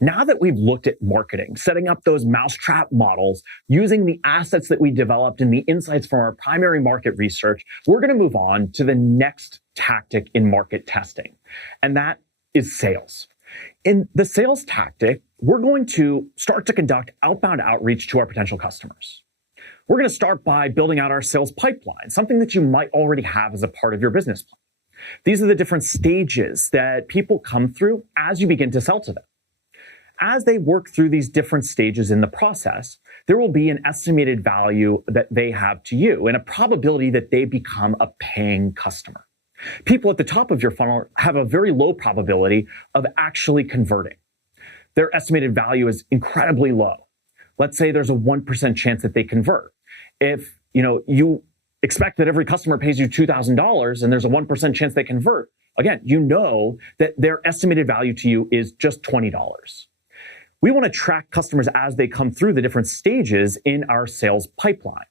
Now that we've looked at marketing, setting up those mousetrap models, using the assets that we developed and the insights from our primary market research, we're going to move on to the next tactic in market testing, and that is sales. In the sales tactic, we're going to start to conduct outbound outreach to our potential customers. We're going to start by building out our sales pipeline, something that you might already have as a part of your business plan. These are the different stages that people come through as you begin to sell to them. As they work through these different stages in the process, there will be an estimated value that they have to you and a probability that they become a paying customer. People at the top of your funnel have a very low probability of actually converting. Their estimated value is incredibly low. Let's say there's a 1% chance that they convert. If you expect that every customer pays you $2,000 and there's a 1% chance they convert, again, you know that their estimated value to you is just $20. We want to track customers as they come through the different stages in our sales pipeline.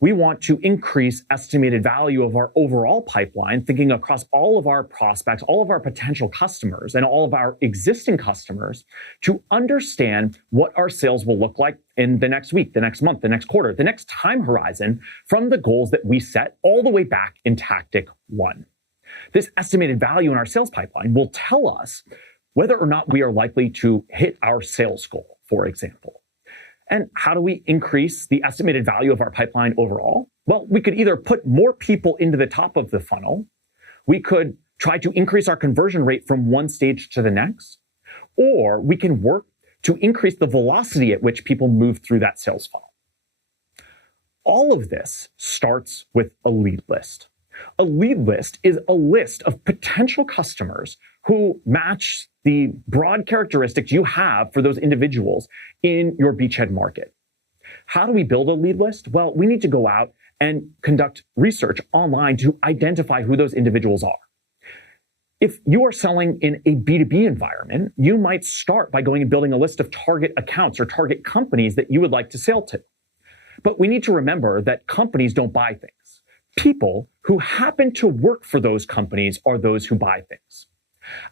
We want to increase estimated value of our overall pipeline, thinking across all of our prospects, all of our potential customers, and all of our existing customers to understand what our sales will look like in the next week, the next month, the next quarter, the next time horizon from the goals that we set all the way back in Tactic 1. This estimated value in our sales pipeline will tell us whether or not we are likely to hit our sales goal, for example. And how do we increase the estimated value of our pipeline overall? Well, we could either put more people into the top of the funnel, we could try to increase our conversion rate from one stage to the next, or we can work to increase the velocity at which people move through that sales funnel. All of this starts with a lead list. A lead list is a list of potential customers who match the broad characteristics you have for those individuals in your beachhead market. How do we build a lead list? Well, we need to go out and conduct research online to identify who those individuals are. If you are selling in a B2B environment, you might start by going and building a list of target accounts or target companies that you would like to sell to. But we need to remember that companies don't buy things. People who happen to work for those companies are those who buy things.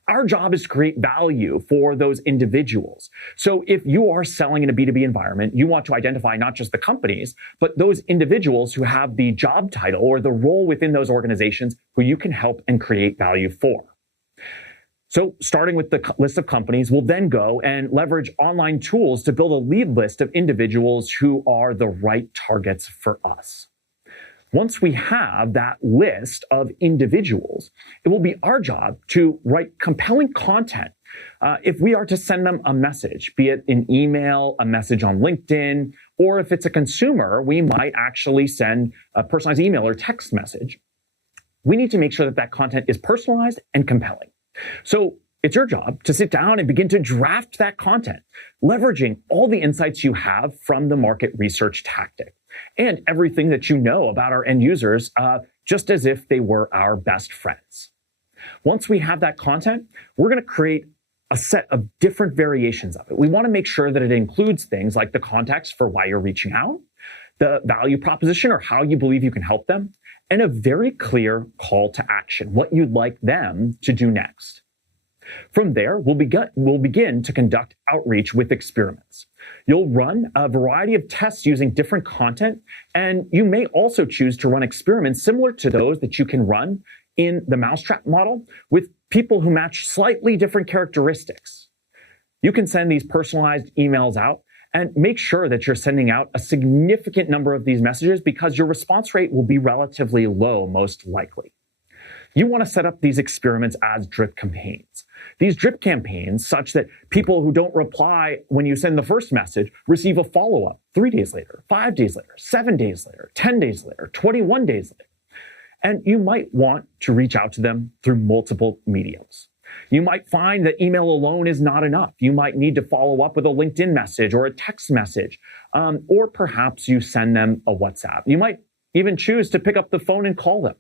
Our job is to create value for those individuals. So if you are selling in a B2B environment, you want to identify not just the companies, but those individuals who have the job title or the role within those organizations who you can help and create value for. So starting with the list of companies, we'll then go and leverage online tools to build a lead list of individuals who are the right targets for us. Once we have that list of individuals, it will be our job to write compelling content. If we are to send them a message, be it an email, a message on LinkedIn, or if it's a consumer, we might actually send a personalized email or text message. We need to make sure that that content is personalized and compelling. So it's your job to sit down and begin to draft that content, leveraging all the insights you have from the market research tactic and everything that you know about our end users, just as if they were our best friends. Once we have that content, we're going to create a set of different variations of it. We want to make sure that it includes things like the context for why you're reaching out, the value proposition or how you believe you can help them, and a very clear call to action, what you'd like them to do next. From there, we'll begin to conduct outreach with experiments. You'll run a variety of tests using different content, and you may also choose to run experiments similar to those that you can run in the mousetrap model with people who match slightly different characteristics. You can send these personalized emails out and make sure that you're sending out a significant number of these messages because your response rate will be relatively low, most likely. You want to set up these experiments as drip campaigns. These drip campaigns such that people who don't reply when you send the first message receive a follow-up 3 days later, 5 days later, 7 days later, 10 days later, 21 days later. And you might want to reach out to them through multiple mediums. You might find that email alone is not enough. You might need to follow up with a LinkedIn message or a text message, or perhaps you send them a WhatsApp. You might even choose to pick up the phone and call them.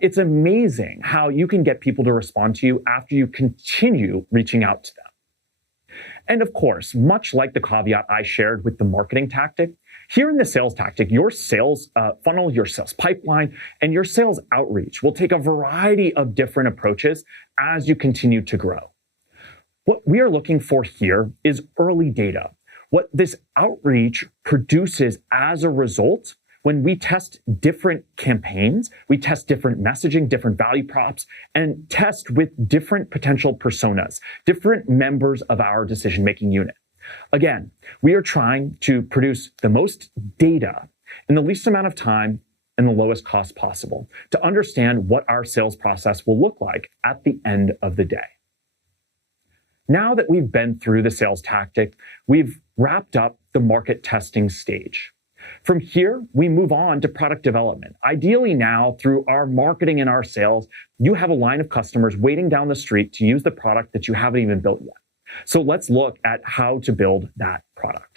It's amazing how you can get people to respond to you after you continue reaching out to them. And of course, much like the caveat I shared with the marketing tactic, here in the sales tactic, your sales funnel, your sales pipeline, and your sales outreach will take a variety of different approaches as you continue to grow. What we are looking for here is early data. What this outreach produces as a result when we test different campaigns, we test different messaging, different value props, and test with different potential personas, different members of our decision-making unit. Again, we are trying to produce the most data in the least amount of time and the lowest cost possible to understand what our sales process will look like at the end of the day. Now that we've been through the sales tactic, we've wrapped up the market testing stage. From here, we move on to product development. Ideally now, through our marketing and our sales, you have a line of customers waiting down the street to use the product that you haven't even built yet. So let's look at how to build that product.